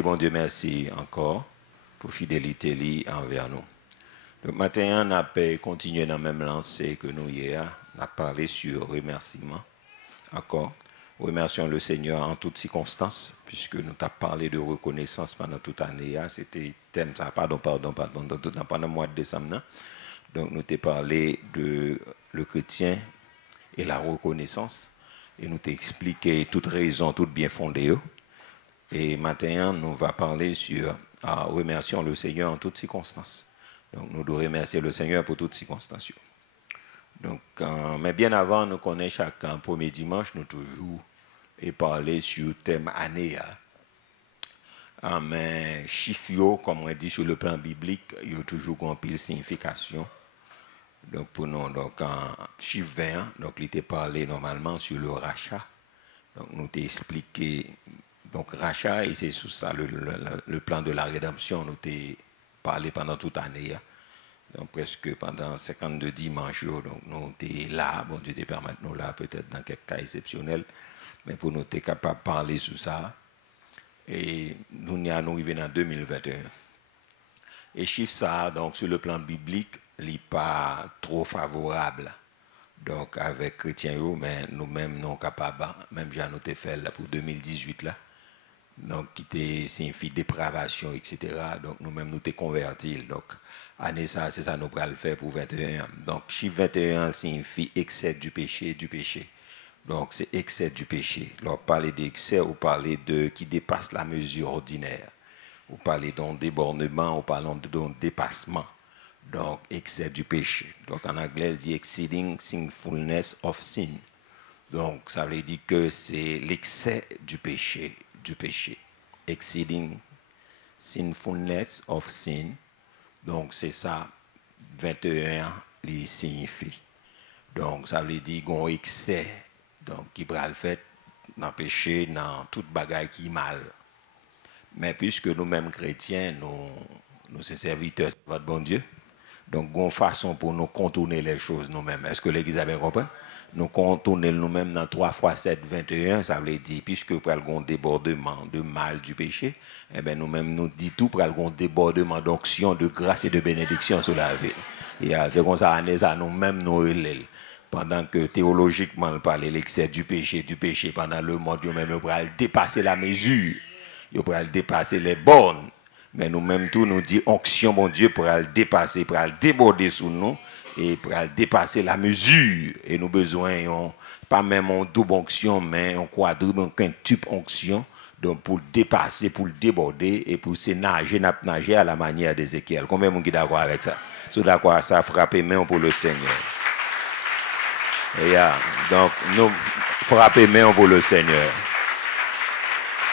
dit bon Dieu merci encore pour fidélité li envers nous. Donc maintenant, on a continué dans la même lancée que nous hier. On a parlé sur remerciement. Encore. Remercions le Seigneur en toutes circonstances, puisque nous avons parlé de reconnaissance pendant toute l'année. C'était thème, ça, pendant le mois de décembre. Donc nous avons parlé de le chrétien et la reconnaissance. Et nous avons expliqué toute raison, toute bien fondée. Et maintenant, nous allons parler sur remercions le Seigneur en toutes circonstances. Donc, nous devons remercier le Seigneur pour toutes circonstances. Donc, mais bien avant, nous connaissons chaque premier dimanche, nous toujours et parler sur le thème année. Mais chiffre, comme on dit sur le plan biblique, il y a toujours une pile signification. Donc, pour nous, donc, chiffre 20, donc, il était parlé normalement sur le rachat. Donc, nous t'ai expliqué, donc, rachat, et c'est sous ça le plan de la rédemption, nous t'ai parlé pendant toute l'année. Donc, presque pendant 52 dimanches, donc, nous sommes là. Bon Dieu te permet nous là, peut-être dans quelques cas exceptionnels, mais pour nous être capable de parler sur ça. Et nous arrivons en 2021. Et chiffre ça, donc, sur le plan biblique, il n'est pas trop favorable. Donc, avec chrétiens, mais nous-mêmes, nous sommes capables, même j'ai noté fait là, pour 2018, là. Donc, qui signifie dépravation, etc. Donc, nous-mêmes, nous t'es convertis. Donc, année ça, c'est ça nous pourrons le faire pour 21. Donc, chiffre 21 signifie excès du péché, Donc, c'est excès du péché. Alors, parler d'excès, ou parler de qui dépasse la mesure ordinaire. Ou parler d'un débordement, ou parler d'un dépassement. Donc, excès du péché. Donc, en anglais, il dit exceeding sinfulness of sin. Donc, ça veut dire que c'est l'excès du péché. Exceeding sinfulness of sin. Donc, c'est ça, 21, il signifie. Donc, ça veut dire qu'on excès, donc, qui va le faire dans le péché, dans toute bagaille qui est mal. Mais puisque nous-mêmes chrétiens, nous sommes serviteurs de votre bon Dieu, donc, il y a une façon pour nous contourner les choses nous-mêmes. Est-ce que l'Église a bien compris? Nous contournons nous-mêmes dans 3 x 7, 21, ça veut dire, puisque pour un débordement de mal du péché, eh bien nous-mêmes nous disons tout pour un débordement d'onction, de grâce et de bénédiction sur la vie. Et c'est comme ça, nous-mêmes nous relèvons. Pendant que théologiquement, on parle de l'excès du péché, pendant le monde, nous-mêmes, on pourra dépasser la mesure, on pourra dépasser les bornes. Mais nous-mêmes, tout nous dit onction, mon Dieu, pour le dépasser, pour le déborder sous nous. Et pour dépasser la mesure. Et nous besoin, pas même en double onction, mais en quadruple, en quintuple onction. Donc pour dépasser, pour le déborder et pour se nager à la manière d'Ézéchiel. Combien de gens sont d'accord avec ça? Si d'accord avec ça, frappez main pour le Seigneur. Donc nous frappez main pour le Seigneur.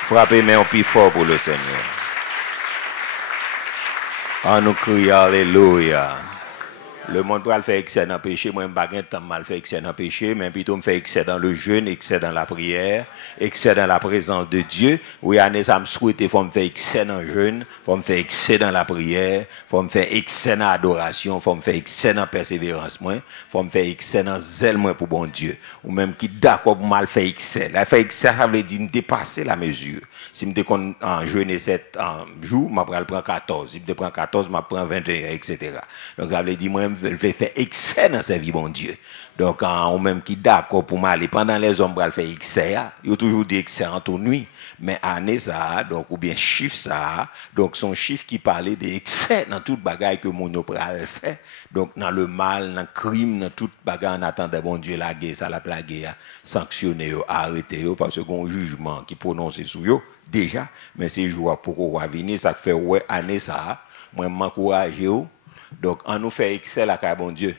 Frappez main plus fort pour le Seigneur. On nous crie Alléluia. Le monde peut faire excès dans le péché. Moi, je ne peux pas faire excès dans le péché, mais plutôt me faire excès dans le jeûne, excès dans la prière, excès dans la présence de Dieu. Oui, année, ça me souhaite, il faut me faire excès dans le jeûne, il faut me faire excès dans la prière, il faut me faire excès dans l'adoration, il faut me faire excès dans la persévérance, il faut me faire excès dans le zèle pour bon Dieu. Ou même qui d'accord pour mal faire excès. La faire excès, ça veut dire dépasser la mesure. Si je me jeûne 7 jours, je prends 14. Si je prends 14, je prends 21, etc. Donc, ça veut dire, moi, je vais faire excès dans sa vie, bon Dieu. Donc, on même qui d'accord pour m'aller pendant les hommes, je faire excès. Il y a toujours des excès en toute nuit. Mais année ça, donc, ou bien chiffre ça, donc, son chiffre qui parlait d'excès dans toute bagaille que mon opéral fait. Donc, dans le mal, dans le crime, dans toute bagaille en attendant, bon Dieu, la guerre, ça la plague, sanctionner, arrêter, parce que un jugement qui prononce sur eux, déjà, mais ces jours pour qu'on va venir, ça fait ouais, année ça, moi, je m'encourage. Donc, on nous fait excès la car bon Dieu.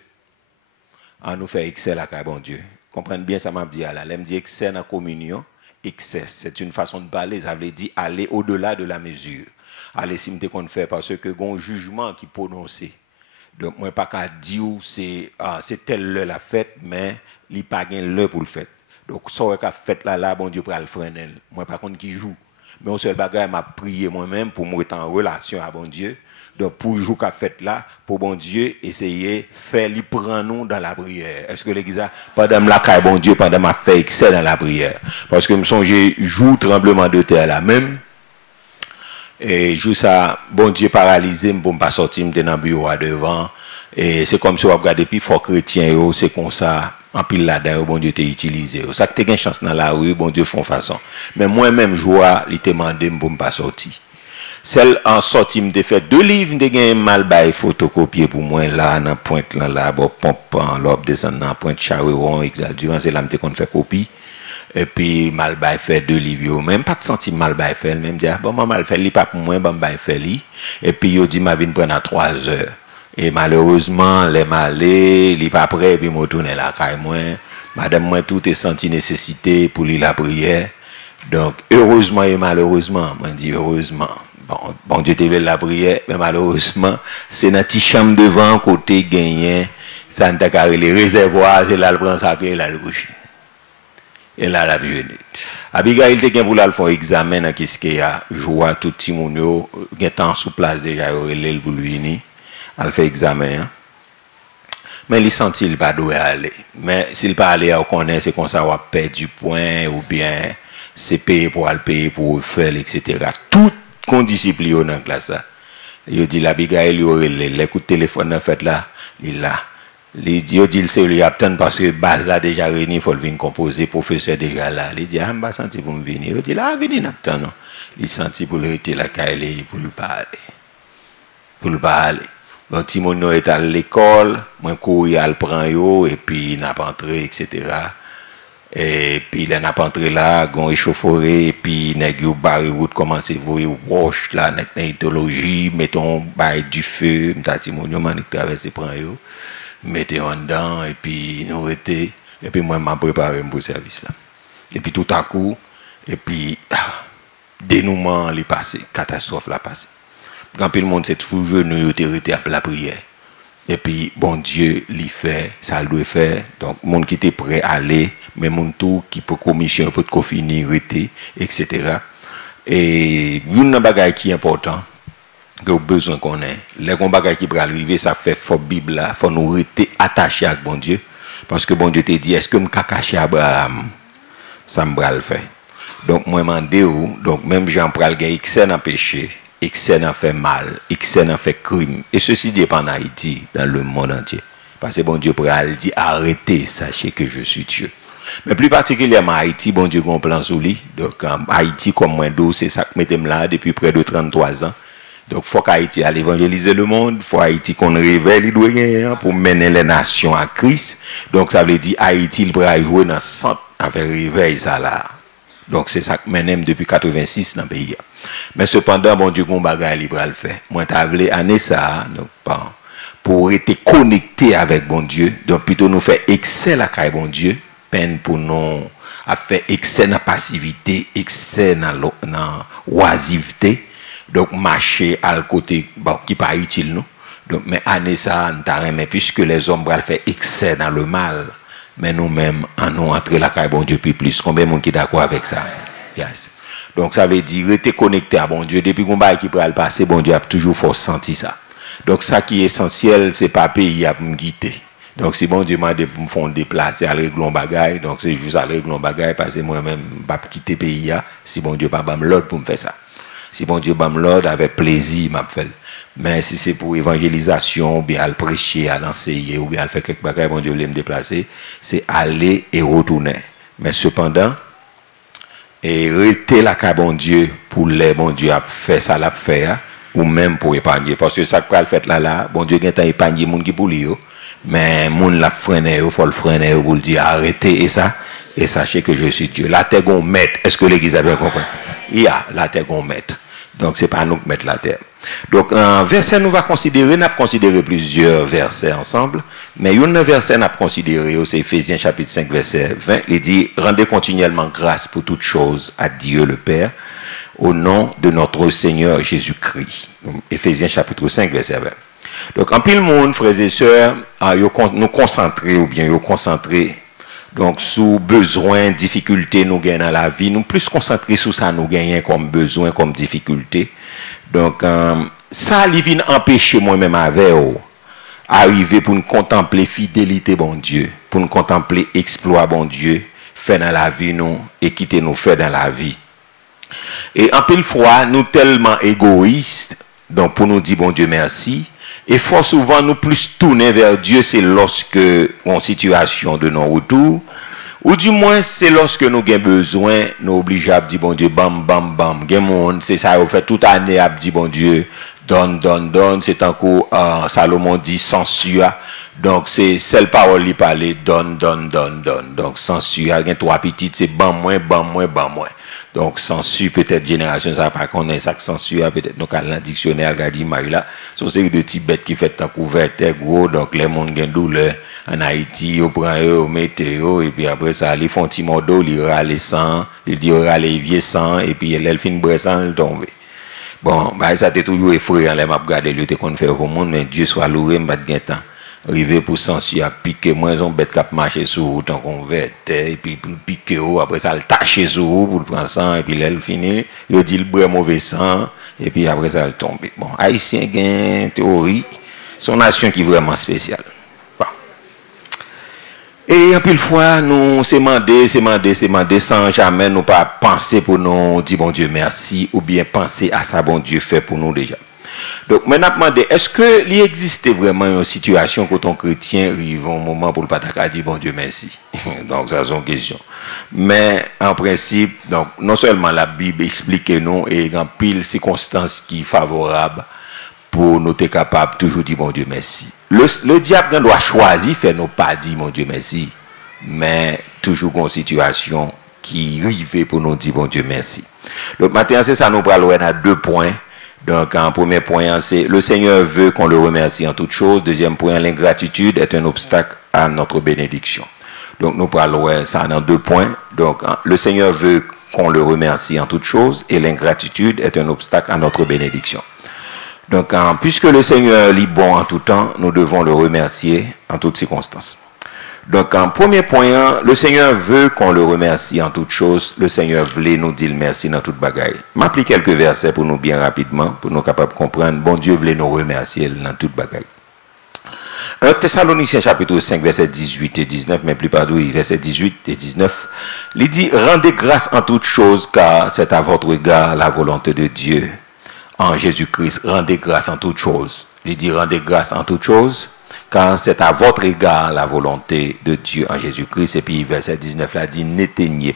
On nous fait excès la car bon Dieu. Comprenez bien ça m'a dit là. Elle me dit excès dans la communion. Excès, c'est une façon de parler. Ça veut dire aller au-delà de la mesure. Aller si qu'on fait parce que un jugement qui prononcé. Donc, moi, pas qu'à dire c'est telle la fête, mais il n'y a pas l'heure pour le faire. Donc, ça qu'a fait là, bon Dieu, pour le freiner. Moi, par contre, qui joue. Mais au seul bagage, m'a prié moi-même pour me mettre en relation avec bon Dieu. Donc, pour jouer qu'a fait là, pour bon Dieu, essayer de faire lui prendre nous dans la prière. Est-ce que l'église a, pendant la caille, bon Dieu, pendant ma fait excès dans la prière? Parce que me songe, joue tremblement de terre là même. Et juste ça, bon Dieu paralysé, je ne pas sortir, je dans le bureau devant. Et c'est comme si on regarde depuis fort chrétien, c'est comme ça, en pile là-dedans, bon Dieu t'a utilisé. Ça que tu as une chance dans la rue, bon Dieu font façon. Mais moi-même, je vois, il t'a demandé, je ne pas sortir. Celle en sortie, je fait 2 livres, je suis mal bail photocopié pour moi, là, dans pointe, là, bon, pompe, l'op, descend dans pointe, Charouron, durant c'est là, je fait copie. Et puis, mal bail fait 2 livres, même pas de senti mal bail fait, même dire, bon, mal fait, li pas pour moi, bon, bail fait, li. Et puis, il dit, ma vie prend à 3 heures. Et malheureusement, les malais, li pas prêt, et puis, je tourne la caille, moi. Madame, moi, tout est senti nécessité pour lui la prière. Donc, heureusement et malheureusement, je dis heureusement. Bon Dieu t'aime la prière, mais malheureusement, c'est dans la chambre devant, côté gagné, ça n'a pas les réservoirs, c'est là, le prend ça, et là, le couche. Et là, la vie. Abigail, il était pour là, faire examen dans qu'est-ce qu'il y a. Je vois tout le monde, il y a temps sous place déjà, il est pour lui, il fait examen. Hein. Mais il sent il pas doit aller. Mais s'il pas aller, on connaît, c'est comme ça, on perd du point, ou bien c'est payé pour aller payer pour faire, etc. Tout qu'on discipline dans la classe. Il dit l'Abigail, il coup de téléphone en fait là, il là. Il dit c'est lui attend parce que base là déjà réuni, il faut le venir composer, professeur déjà là. Il dit ah m'a senti pour me venir. Il dit là venir n'attend non. Il senti pour le rester la caille pour le parler. Pour le parler. Donc Timono est à l'école, moi courir al prend yo et puis n'a pas entré etc. Et puis il n'a pas entré là, gon échauffouré et puis nèg yo barre route commencer voir wash là nèg éthologie, mettons bail du feu, m'ta Timono man traverser prend yo. Mettez en dedans et puis nous était et puis moi m'a préparé pour service là. Et puis tout à coup et puis dénouement les passé, catastrophe la passé. Quand le monde s'est toujours nous été à la prière. Et puis bon Dieu l'y fait, ça le doit faire. Donc monde qui était prêt à aller, mais monde tout qui peut commission peut finir etc. Et une bagaille qui est important que vous besoin qu'on ait. Les bagaille qui peut arriver, ça fait fort Bible là, faut nous rester attachés à bon Dieu parce que bon Dieu te dit est-ce que me cacher Abraham ça me le faire. Donc moi mandé ou donc même Jean pral gain excès dans péché, excès dans fait mal, excès dans fait crime et ceci dit pas en Haïti, dans le monde entier. Parce que bon Dieu pral dit arrêtez, sachez que je suis Dieu. Mais plus particulièrement Haïti, bon Dieu gon plan sur lui. Donc Haïti comme moi d'eau, c'est ça que mettez là depuis près de 33 ans. Donc, il faut qu'Haïti aille évangéliser le monde, il faut Haïti qu'on révèle, il doit gagner pour mener les nations à Christ. Donc, ça veut dire Haïti, il pourra jouer dans le centre avec réveil, ça là. Donc, c'est ça que menem depuis 86 dans le pays. Mais cependant, bon Dieu, qu'on bagaille, il va le faire. Moi, tu as voulu année ça, donc, pour être connecté avec bon Dieu, donc plutôt nous faire excès la caille bon Dieu, peine pour nous à faire excès dans la passivité, excès dans la oisiveté. Donc marcher à côté bon qui pas utile nous donc mais année ça nous puisque les hommes vont faire excès dans le mal mais nous-mêmes en nous entrer la caille bon Dieu plus combien de monde qui d'accord avec ça yes. Donc ça veut dire rester connecté à bon Dieu depuis qu'on bail qui peut le passer bon Dieu a toujours faut sentir ça donc ça qui est essentiel c'est pas pays à me quitter donc si bon Dieu m'a dit pour me faire déplacer à régler bagaille donc c'est juste à régler bagaille parce que moi-même pas quitter pays si bon Dieu pas me l'ordre pour me faire ça. Si bon Dieu m'a l'ordre avec plaisir, m'a fait. Mais si c'est pour évangélisation, ou bien à le prêcher, à l'enseigner, ou bien à faire quelque chose, bon Dieu voulait me déplacer, c'est aller et retourner. Mais cependant, et rester là qu'à bon Dieu, pour les bon Dieu a fait ça, l'a fait, ou même pour épargner. Parce que ça que le fait là, bon Dieu a épargné les gens qui pour lui, mais les gens l'a freiné, il faut le freiner pour le dire arrêtez et sachez que je suis Dieu. La terre gon maître, est-ce que l'église a bien compris? Il y a la terre gon maître. Donc c'est pas nous qui mettons la terre. Donc un verset nous va considérer, nous avons considéré plusieurs versets ensemble, mais un verset nous avons considéré, c'est Ephésiens chapitre 5 verset 20, il dit rendez continuellement grâce pour toutes choses à Dieu le Père au nom de notre Seigneur Jésus-Christ. Ephésiens chapitre 5 verset 20. Donc en pile monde frères et sœurs, nous concentrer ou bien nous concentrer donc sous besoin, difficulté nous gagnons dans la vie, nous plus concentrer sur ça nous gagnons comme besoin, comme difficulté. Donc ça il vient empêcher moi-même avec arriver pour nous contempler fidélité bon Dieu, pour nous contempler exploit bon Dieu, fait dans la vie nous et quitter nous faire dans la vie. Et en pile fois, nous tellement égoïstes, donc pour nous dire bon Dieu merci, et fort souvent nous plus tourner vers Dieu, c'est lorsque en situation de non-retour, ou du moins c'est lorsque nous avons besoin, nous obligés à dire bon Dieu, bam, bam, bam, c'est ça, on fait toute année à dire bon Dieu, donne, donne, donne, c'est un coup, Salomon dit censure. Donc, c'est celle parole qui parle, donne, donne, donne, donne. Donc, censure, il y a trois petites, c'est ban moins, ban moins, ban moins. Donc, censure, peut-être, génération, ça pas qu'on a ça, censure, peut-être, donc, à le dictionnaire, il dit, là, c'est une série de petits bêtes qui fait un couvert, gros, donc, les mondes ont douleur. En Haïti, on prend eux, on met eux, et puis après ça, ils font un petit modo, ils râlent sang, ils disent, râlent vieux sang, et puis, elle fin de sang, elle tombe. Bon, bah, ça, t'es toujours effrayant, les m'a regardé, le qu'on fait au monde, mais Dieu soit loué, m'a de temps. Arrivé pour sensu à piquer moins on bête cap marcher sur route en convert et puis pour piquer après ça le tâcher sur route pour prendre sang et puis là il finit il dit le bois mauvais sang et puis après ça il tombe. Bon, haïtien gain théorie son nation qui est vraiment spéciale. Bon. Et en pile fois nous c'est mandé sans jamais nous pas penser pour nous dire bon Dieu merci ou bien penser à ça bon Dieu fait pour nous déjà. Donc, maintenant, demandé, est-ce qu'il existait vraiment une situation quand un chrétien arrive un moment pour le pataka dire bon Dieu merci? Donc, ça c'est une question. Mais, en principe, donc, non seulement la Bible explique nous et il y a pile circonstances qui sont favorables pour nous être capables de toujours dire bon Dieu merci. Le diable doit choisir faire nous pas dire bon Dieu merci, mais toujours une situation qui arrive pour nous dire bon Dieu merci. Donc, maintenant, c'est ça, nous parlons à 2 points. Donc, en premier point, c'est le Seigneur veut qu'on le remercie en toutes choses. Deuxième point, l'ingratitude est un obstacle à notre bénédiction. Donc, nous parlons ça dans 2 points. Donc, le Seigneur veut qu'on le remercie en toutes choses et l'ingratitude est un obstacle à notre bénédiction. Donc, puisque le Seigneur est bon en tout temps, nous devons le remercier en toutes circonstances. Donc, en premier point, le Seigneur veut qu'on le remercie en toutes choses. Le Seigneur voulait nous dire merci dans toute bagaille. M'applique quelques versets pour nous bien rapidement, pour nous capables de comprendre. Bon Dieu voulait nous remercier dans toute bagaille. 1 Thessaloniciens chapitre 5, verset 18 et 19, mais plus pardon, verset 18 et 19, il dit, rendez grâce en toutes choses, car c'est à votre égard la volonté de Dieu en Jésus-Christ. Rendez grâce en toutes choses. Il dit, rendez grâce en toutes choses, car c'est à votre égard la volonté de Dieu en Jésus-Christ. Et puis verset 19 là dit, n'éteignez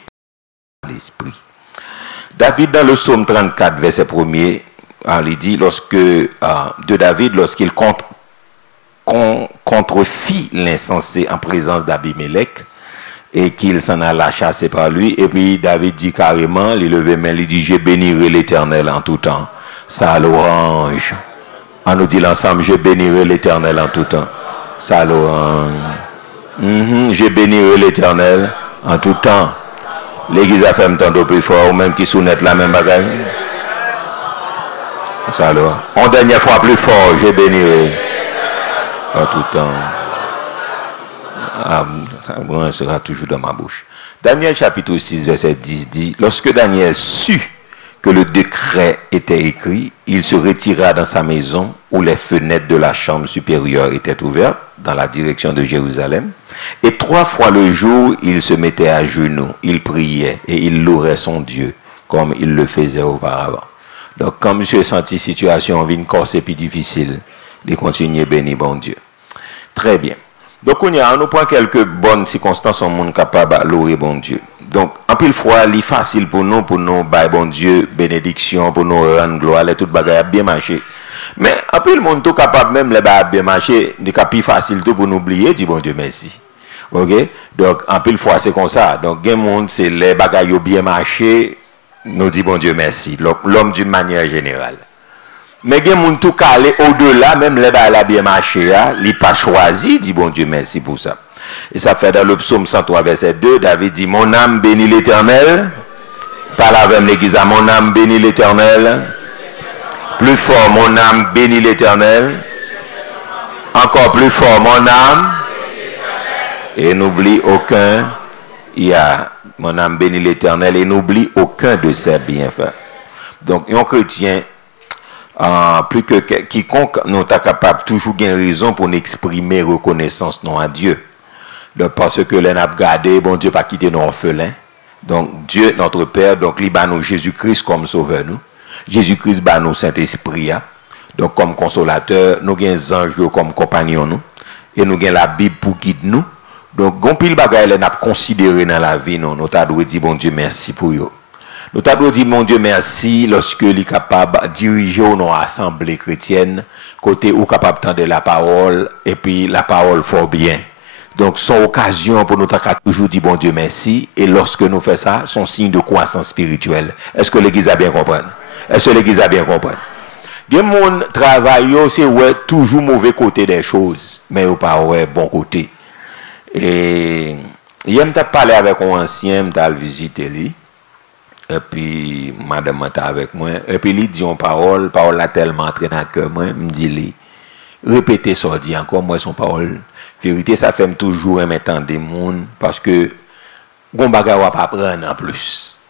pas l'esprit. David dans le psaume 34 verset 1er, il dit, de David, lorsqu'il contrefit l'insensé en présence d'Abimelech et qu'il s'en alla chasser par lui, et puis David dit carrément, il levait main, il dit, je bénirai l'Éternel en tout temps. Ça l'orange. On nous dit l'ensemble, je bénirai l'Éternel en tout temps. Ça l'orange. Je bénirai l'Éternel en tout temps. L'église a fait un temps plus fort, ou même qui sounet la même bagaille. Ça l'orange. En dernière fois plus fort, je bénirai en tout temps. Ça sera toujours dans ma bouche. Daniel chapitre 6, verset 10 dit, lorsque Daniel sut que le décret était écrit, il se retira dans sa maison où les fenêtres de la chambre supérieure étaient ouvertes dans la direction de Jérusalem. Et 3 fois le jour, il se mettait à genoux, il priait et il louait son Dieu comme il le faisait auparavant. Donc, quand monsieur senti situation en vie corps c'est plus difficile, il continue béni bon Dieu. Très bien. Donc, on nous prend quelques bonnes circonstances en monde capable de louer bon Dieu. Donc, en pile fois, il est facile pour nous, bah, bon Dieu, bénédiction, pour nous rendre gloire, et tout bagaille bien marché. Mais, en pile, le monde tout capable même, les bagailles bien marché, c'est plus facile tout pour nous oublier, dit bon Dieu, merci. Ok? Donc, en pile fois, c'est comme ça. Donc, il y a monde, c'est les bagailles bien marché, nous dit bon Dieu, merci. L'homme d'une manière générale. Mais il y a des gens tout calé au-delà, même les bagailles bien marché, il n'a pas choisi, dit bon Dieu, merci pour ça. Et ça fait dans le psaume 103, verset 2, David dit, mon âme bénit l'Éternel. Parle avec l'église, mon âme bénit l'Éternel. Plus fort, mon âme bénit l'Éternel. Encore plus fort, mon âme. Et n'oublie aucun, mon âme bénit l'Éternel et n'oublie aucun de ses bienfaits. Donc, un chrétien, plus que quiconque, nous sommes capables toujours gagner raison pour exprimer reconnaissance non à Dieu. Donc, parce que l'on a gardé, bon Dieu pas quitté nos orphelins, Donc, Dieu, notre Père, donc, il bat nous Jésus-Christ comme sauveur, nous. Jésus-Christ bat nous Saint-Esprit, donc, comme consolateur, nous avons les anges comme compagnons, nous. Et nous avons la Bible pour guider nous. Donc, gon pile bagay nous avons considéré dans la vie, nous avons dit, bon Dieu, merci pour eux. Nous avons dit, mon Dieu, merci, lorsque il est capable de diriger nos assemblées chrétiennes, côté où capable d'entendre la parole, et puis la parole fort bien. Donc, son occasion pour nous toujours dire, bon Dieu, merci. Et lorsque nous faisons ça, son signe de croissance spirituelle. Est-ce que l'Église a bien compris? Est-ce que l'Église a bien compris? Gen mon travail, c'est ouais, toujours mauvais côté des choses, mais pas ouais, bon côté. Et hier, je parlé avec un ancien, je l'ai visité lui. Et puis, madame était avec moi. Et puis, il dit une parole a tellement entré dans le cœur. Moi, je me dis, répétez ça, dit encore, moi, son parole. Vérité, ça fait toujours un temps des monde, parce que, gon baga va pas prendre en plus.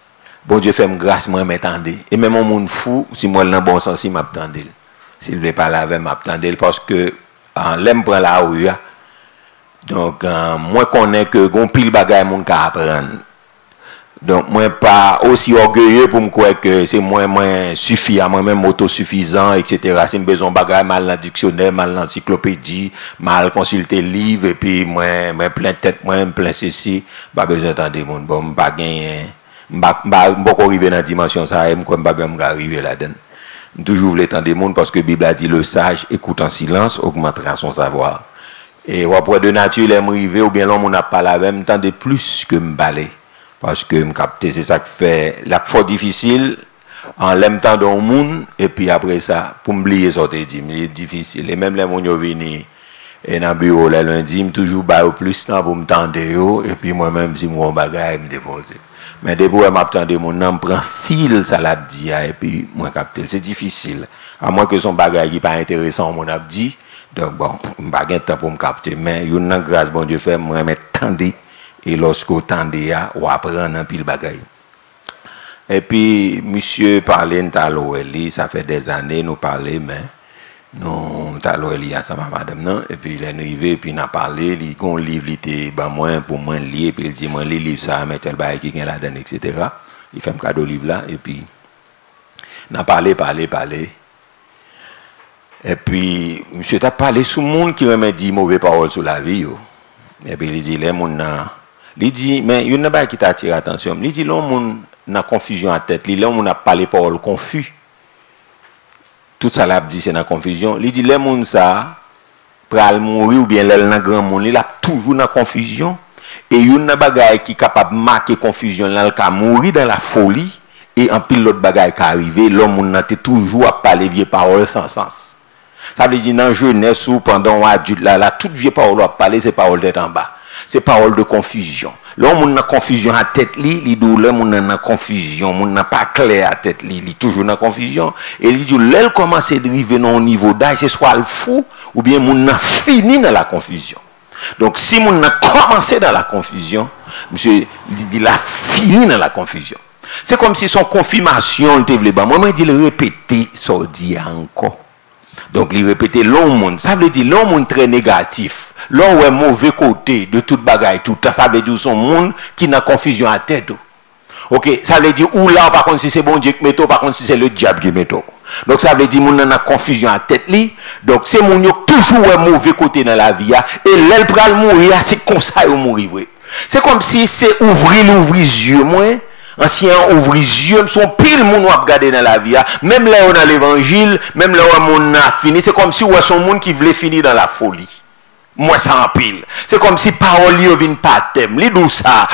Bon Dieu fait grâce, moi, m'attendez. Et même un monde fou, si moi, dans le bon sens, il m'attendait. S'il ne veut pas laver, m'attendait, parce que, en l'aime prend la rue, donc, moi, connais que, gon pile bagay, moun ka apprendre. Donc, moi, pas aussi orgueilleux pour me croire que c'est moi suffisant, moi-même autosuffisant, etc. Si je besoin de bagages, mal dans le dictionnaire, mal dans l'encyclopédie, mal consulter le livre, et puis moi, plein de tête, moi, plein ceci, pas besoin d'entendre des monde. Bon, pas gagner, pas arriver dans la dimension ça, et moi, pas arriver là-dedans. Toujours voulu entendre des monde parce que la Bible a dit le sage écoute en silence, augmentera son savoir. Et après de nature, il est arrivé, ou bien l'homme n'a pas la même, tant de plus que me balai. Parce que me capter, c'est ça qui fait la fois difficile, en l'aime temps dans le monde, et puis après ça, pour m'oublier ça, c'est difficile. Et même les gens qui viennent et dans le bureau le lundi, je toujours plus de temps pour me tendre, et puis moi-même, si je me bagaille, je me dépose. Mais depuis que je m'attendais, mon nom prend fil, ça l'a dit, et puis moi capter. C'est difficile. À moins que son bagage n'est pas intéressant, mon a dit. Donc bon, je n'ai pas de temps pour me capter. Mais il y a une grâce, bon Dieu fait, moi, je m'attendais. Et lorsque vous tendez à apprendre un pile bagaille. Et puis, monsieur parlait de ça fait des années, nous parlons, mais nous parlons à sa madame, non? Et puis il est arrivé, et puis il a parlé, il a un livre, il était moi pour moi lire, et puis il dit, moi, les livres, ça, mais tel bail qui est là-dedans, etc. Il fait un cadeau livre là, et puis, il a parlé. Et puis, monsieur t'a parlé sur le monde qui remet dit mauvaises paroles sur la vie, yo. Et puis il dit, les gens, il dit, mais il y a un qui t'attire l'attention. Il dit, l'homme a confusion à tête. L'homme a parlé paroles confus. Tout ça, l'a dit, c'est dans la confusion. Il dit, les gens, ça, pral mourir ou bien l'el dans grand monde, il a toujours dans la confusion. Et il y a un bagage qui est capable de marquer confusion, il a mourir dans la folie. Et en pile l'autre bagage qui arrive, l'homme a toujours à parler vieilles paroles sans sens. Ça veut dire, dans la jeunesse ou pendant un adulte, là, toute vieille parole à parler, c'est parole d'être en bas. C'est parole de confusion. L'homme a confusion à tête, il dit, l'homme a confusion, il n'a pas clair à tête, il est toujours dans confusion. Et il dit, l'elle commence à dériver dans le niveau d'âge, c'est soit le fou, ou bien il a fini dans la confusion. Donc, si il a commencé dans la confusion, monsieur, il a fini dans la confusion. C'est comme si son confirmation, il était moi, je dis le répéter, ça dit encore. Donc, il répétait l'homme, ça veut dire l'homme très négatif. L'homme est mauvais côté de toute bagaille, tout ça, ça veut dire son monde qui n'a confusion à tête. Ok, ça veut dire ou là, par contre, si c'est bon Dieu qui met, par contre, si c'est le diable qui met. Donc, ça veut dire mon a confusion à tête. Donc, c'est mon toujours un mauvais côté dans la vie. Et l'elle pral mourir, c'est comme ça qu'il mourir. C'est comme si c'est ouvrir les yeux, moi. Ancien ouvrir les yeux, son pile moun a regardé dans la vie. Même là on a l'évangile, même là on a fini, c'est comme si on son monde qui voulait finir dans la folie. Moi ça en pile. C'est comme si parole li vinn pas thème. Li dou ça,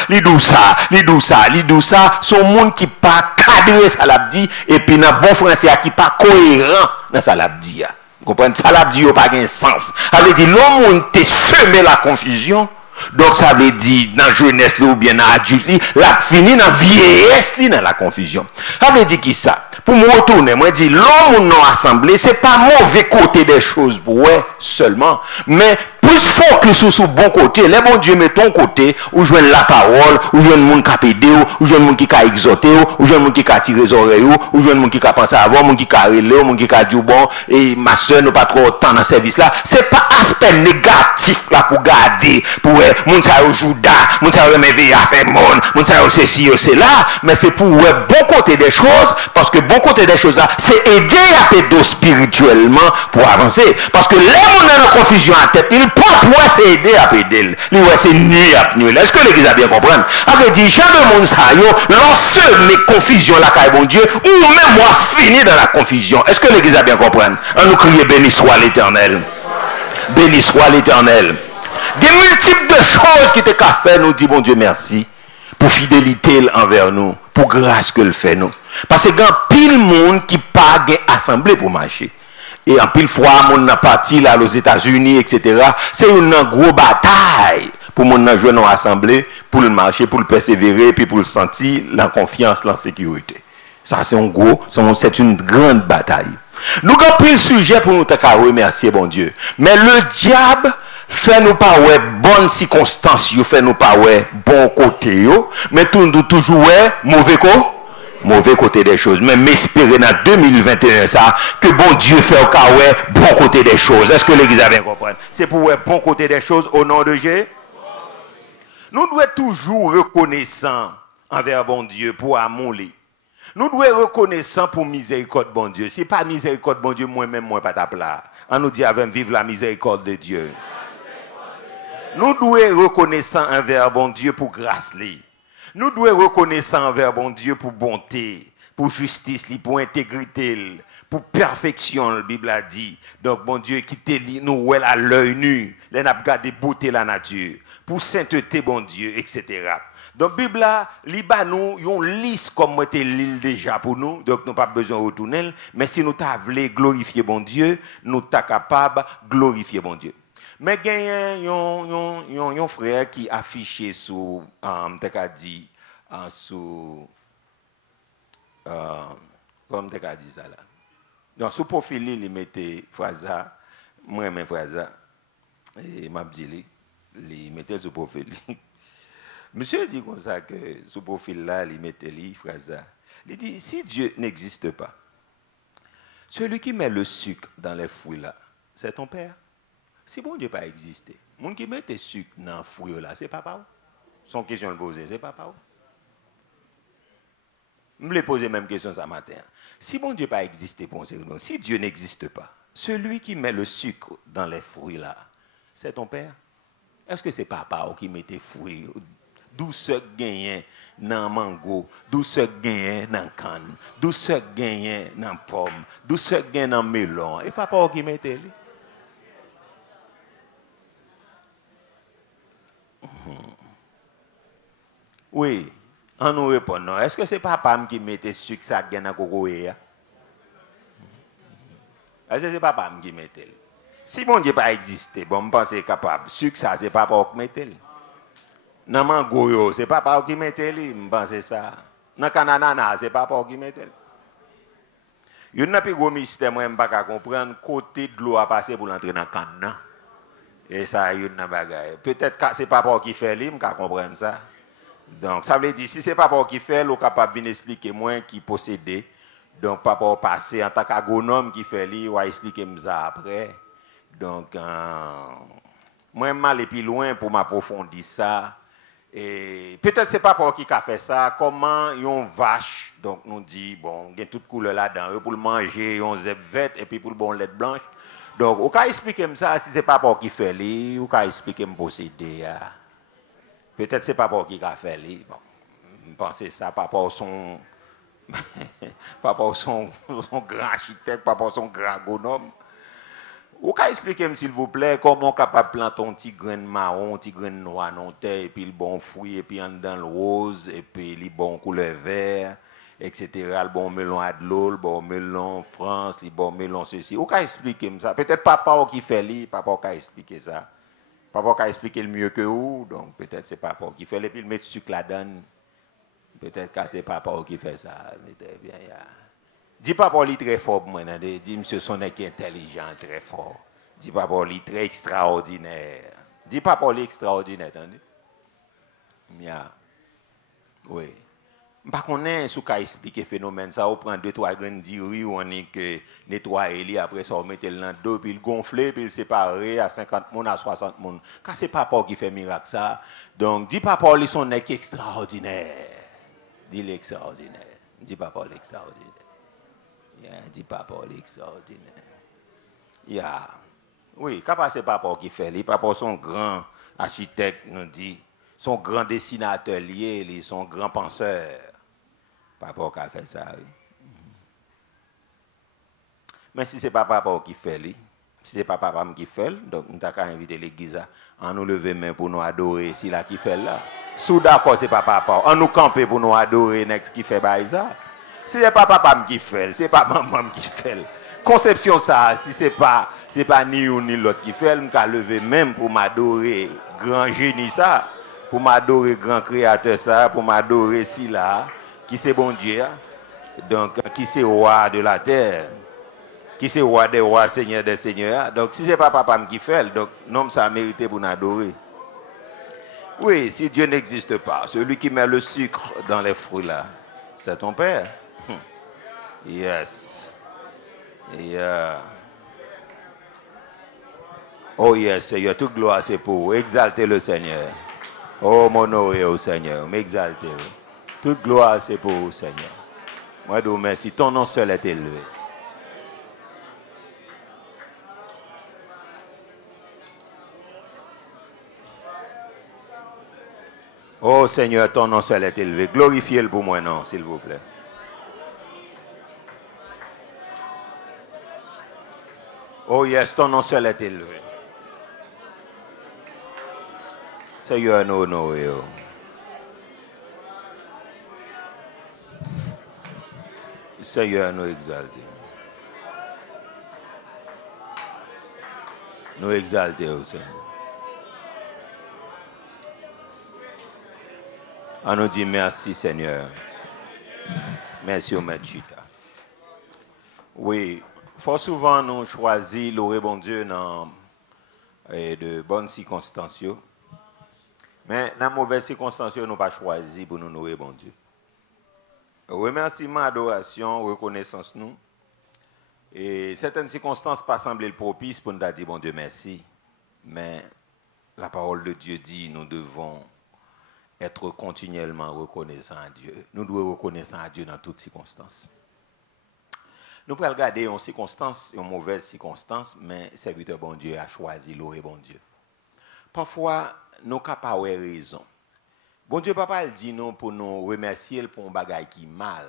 son monde qui pas cadré ça l'a dit et puis dans bon français qui pas cohérent dans ça l'a dit. Vous comprenez ça l'a dit pas gain sens. Ça veut dire l'homme te semé la confusion. Donc ça veut dire dans jeunesse ou bien dans adulte, la fini dans vieillesse dans la confusion. Ça veut dire qui ça? Pour me retourner, moi dis l'homme non assemblé, c'est pas mauvais côté des choses pour eux seulement, mais plus plus focus sur bon côté. Les bon Dieu met ton côté, ou joindre la parole, ou joindre monde qui a pédé, ou joindre monde qui a exhorté, ou joindre monde qui a tiré les oreilles, ou joindre monde qui a pensé avant, monde qui a relé, monde qui a dit bon, et ma soeur n'a pas trop temps dans ce service là. C'est pas aspect négatif là pour garder, pour monde ça joue da, monde ça remet à faire monde ça c'est ci, c'est là, mais c'est pour bon côté des choses, parce que bon côté des choses là, c'est aider à pédo spirituellement pour avancer. Parce que les gens dans la confusion à tête, ils pensent ouais c'est aider à pédel. Lui ouais c'est nier à nuit. Est-ce que l'église a bien compris? Avec dit jamais monde ça yo, lance mes confusions là car bon Dieu, ou même moi fini dans la confusion. Est-ce que l'église a bien compris? On nous crie béni soit l'Éternel. Béni soit l'Éternel. Des multiples de choses qui te qu'a fait, nous dit bon Dieu merci pour fidélité envers nous, pour grâce que le fait nous. Parce que quand pile monde qui pas assemblé pour marcher. Et en pile fois, mon n'a parti là aux États-Unis, etc. C'est une grosse bataille pour mon n'a jouer dans l'assemblée, pour le marcher, pour le persévérer, puis pour le sentir la confiance, la sécurité. Ça c'est un gros, c'est une grande bataille. Nous avons pris le sujet pour nous remercier bon Dieu. Mais le diable fait nous pas ouais bonnes circonstances, fait nous pas ouais bon côté yo, mais toujours ouais mauvais côté des choses. Mais m'espérer dans 2021 ça que bon Dieu fait au cas ouais bon côté des choses. Est-ce que l'église a bien compris? C'est pour ouais bon côté des choses au nom de Jésus. Nous devons toujours reconnaissants envers bon Dieu pour amour lui. Nous devons reconnaissants pour miséricorde bon Dieu. Si pas miséricorde bon Dieu, moi-même moi pas ta plat. On nous dit avec vivre la miséricorde de Dieu. Nous devons reconnaissants envers bon Dieu pour grâce lui. Nous devons reconnaissants envers bon Dieu pour bonté, pour justice, pour intégrité, pour perfection, la Bible a dit. Donc bon Dieu qui te nous à l'œil nu, les n'a regardé beauté la nature, pour sainteté bon Dieu, etc. Donc Bible là, liba nous une liste comme moi te l'île déjà pour nous, donc nous pas besoin de retourner, mais si nous t'a voulu glorifier bon Dieu, nous t'a capable glorifier bon Dieu. Mais il y a un frère qui affiché sur, dit, sur, comme tu as dit ça là. Donc, sur le profil, il mettait phrase, moi-même phrase, et m'a dit, il mettait sur le profil. Monsieur dit comme ça que sur le profil là, il mettait les phrases. Il dit, si Dieu n'existe pas, celui qui met le sucre dans les fruits là, c'est ton père. Si bon Dieu pas existé, moun qui met des sucres dans les fruits là, c'est papa ou? Son question de poser, c'est papa ou? Je me poser même question ce matin. Si bon Dieu pas existé pour nous, si Dieu n'existe pas, celui qui met le sucre dans les fruits là, c'est ton père? Est-ce que c'est papa ou qui met des fruits? D'où ce gagnent dans mango, d'où ce gagnent dans canne, d'où ce gagnent dans pomme, d'où ce gagnent dans melon, et papa ou qui met les? Oui, on nous répond non. Est-ce que c'est papa qui mettait sucre ça dans le coco? Est-ce que c'est papa qui mettait? Si bon Dieu pas existé, bon, je pense capable. Sucre ça, c'est papa qui mettait. Dans mango, c'est papa qui mettait. Je pense ça. Dans canana, c'est papa qui mettait. Il y a un plus gros mystère, moi, je ne peux pas comprendre, côté de l'eau à passer pour l'entrer dans le canne. Et ça, il y a une bagaille. Peut-être que c'est papa qui fait, je peux comprendre ça. Donc, ça veut dire, si c'est papa qui fait, il est capable de venir expliquer moi qui possède. Donc, papa passé en tant qu'agronome qui fait, il va expliquer ça après. Donc, moi, je vais aller plus loin pour m'approfondir ça. Et peut-être c'est papa qui a fait ça. Comment une vache, donc nous dit, bon, il y a toute couleur là-dedans, pour le manger, on zèbre vert et puis pour le bon lait blanche. Donc, vous pouvez expliquer ça, si c'est papa qui fait, vous pouvez expliquer me posséder. Peut-être c'est papa qui a fait les. Bon, je pense ça, papa son papa son grand architecte, papa son grand agronome. Vous pouvez expliquer, s'il vous plaît, comment on est capable de planter un petit grain marron, un petit grain noir dans terre, et puis le bon fruit, et puis dans le rose, et puis le bon couleur vert, etc. Le bon melon à de l'eau, le bon melon France, le bon melon ceci. Vous pouvez expliquer ça. Peut-être papa qui fait les, papa qui a expliqué ça. Papa qui a expliqué le mieux que vous, donc peut-être c'est papa qui fait, et puis il met sucre là-dedans. Peut-être que c'est papa qui fait ça. Bien, yeah. Dis papa, il est très fort pour moi. Dis monsieur, son est intelligent, très fort. Dit pas Paul, il très extraordinaire. Dit pas Paul extraordinaire, attendez. Yeah. Oui. Par contre, si on expliquer le phénomène, ça, on prend 2-3 graines d'iri, on est que nettoyer, après ça, on met le dans deux, puis le gonfler, puis le séparer à 50 personnes, à 60 personnes. Car ce n'est pas Paul qui fait miracle, ça. Donc, dis pas Paul, ils sont extraordinaires. Dis l'extraordinaire. Dis pas Paul extraordinaire. Yeah, dis pas Paul extraordinaire. Yeah. Oui, car c'est pas Paul qui fait, il pas Paul son grand architecte, nous dit, son grand dessinateur lié, son grand penseur. Papa qui a fait ça, oui. Mais si ce n'est pas papa qui fait, si ce n'est pas papa qui fait, donc nous avons invité l'église à nous lever main pour nous adorer, si là qui fait là. Sous d'accord, ce n'est pas papa. On nous camper pour nous adorer, next qui fait ça. Si ce n'est pas papa qui fait, ce n'est pas maman qui fait. Conception ça, si ce n'est pas ni un ni l'autre qui fait, nous avons lever même pour m'adorer grand génie ça, pour m'adorer grand créateur ça, pour m'adorer si là. Qui c'est bon Dieu, donc qui c'est roi de la terre, qui c'est roi des rois, seigneur des seigneurs. Donc si c'est pas papa qui fait, donc non, ça a mérité pour nous adorer. Oui, si Dieu n'existe pas, celui qui met le sucre dans les fruits là, c'est ton père. Yes. Yeah. Oh yes, Seigneur, toute gloire c'est pour vous. Exaltez le Seigneur. Oh, m'honorer au Seigneur, m'exaltez. Toute gloire, c'est pour vous, Seigneur. Moi, je vous remercie. Ton nom seul est élevé. Oh Seigneur, ton nom seul est élevé. Glorifiez-le pour moi, non, s'il vous plaît. Oh yes, ton nom seul est élevé. Seigneur, nous honorons. Seigneur, nous exalter. Nous exalter au Seigneur. On nous dit merci Seigneur. Merci au Maître Chita. Oui, fort souvent nous choisissons louer bon Dieu dans de bonnes circonstances. Mais dans de mauvaises circonstances, nous n'avons pas choisi pour nous louer bon Dieu. Remerciement, adoration, reconnaissance nous. Et certaines circonstances pas semblent propices pour nous dire bon Dieu merci. Mais la parole de Dieu dit nous devons être continuellement reconnaissants à Dieu. Nous devons reconnaître à Dieu dans toutes circonstances. Nous pouvons regarder une circonstance, une mauvaise circonstance, mais le serviteur bon Dieu a choisi louer bon Dieu. Parfois, nous n'avons pas raison. Bon Dieu, papa, il dit nous pour nous remercier pour un bagage qui mal.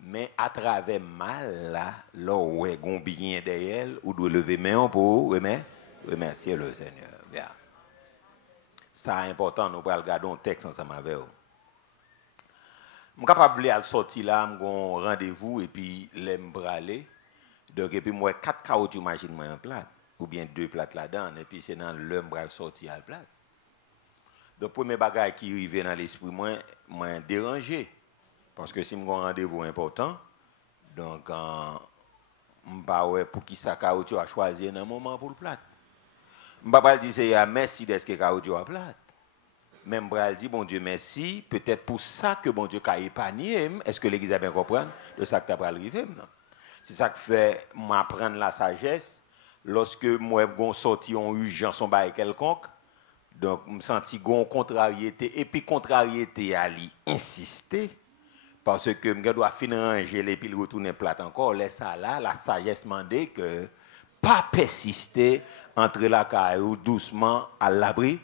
Mais à travers mal, là, où est un bien derrière, ou doit lever main pour remercier le Seigneur. Bien. C'est important, nous pouvons regarder un texte ensemble avec vous. Je suis capable de sortir là, je un rendez-vous, et puis je vais aller. Donc, et puis moi, 4 caoutchoucs, machine moi en plat, ou bien 2 plates là-dedans, et puis c'est dans le sortir à la plate. Donc, premier bagage qui arrive dans l'esprit, moi dérangé. Parce que si je un rendez-vous important, donc, pour qui ça caoutchouc a choisi un moment pour le plat. Je ne vais pas dire c'est merci d'être que caoutchouc à plat. Même Bral dit, bon Dieu, merci. Peut-être pour ça que bon Dieu a épargné. Est-ce que l'Église a bien compris de ça que tu as arrivé? C'est ça qui fait m'apprendre la sagesse. Lorsque moi, j'ai sorti en urgence, en bail quelconque, donc, je me sens une contrariété. Et puis, contrariété, à insister. Parce que je dois finir ranger et puis retourner plat encore. Laisse ça là, la sagesse m'a dit que pas persister entre la caillou doucement à l'abri.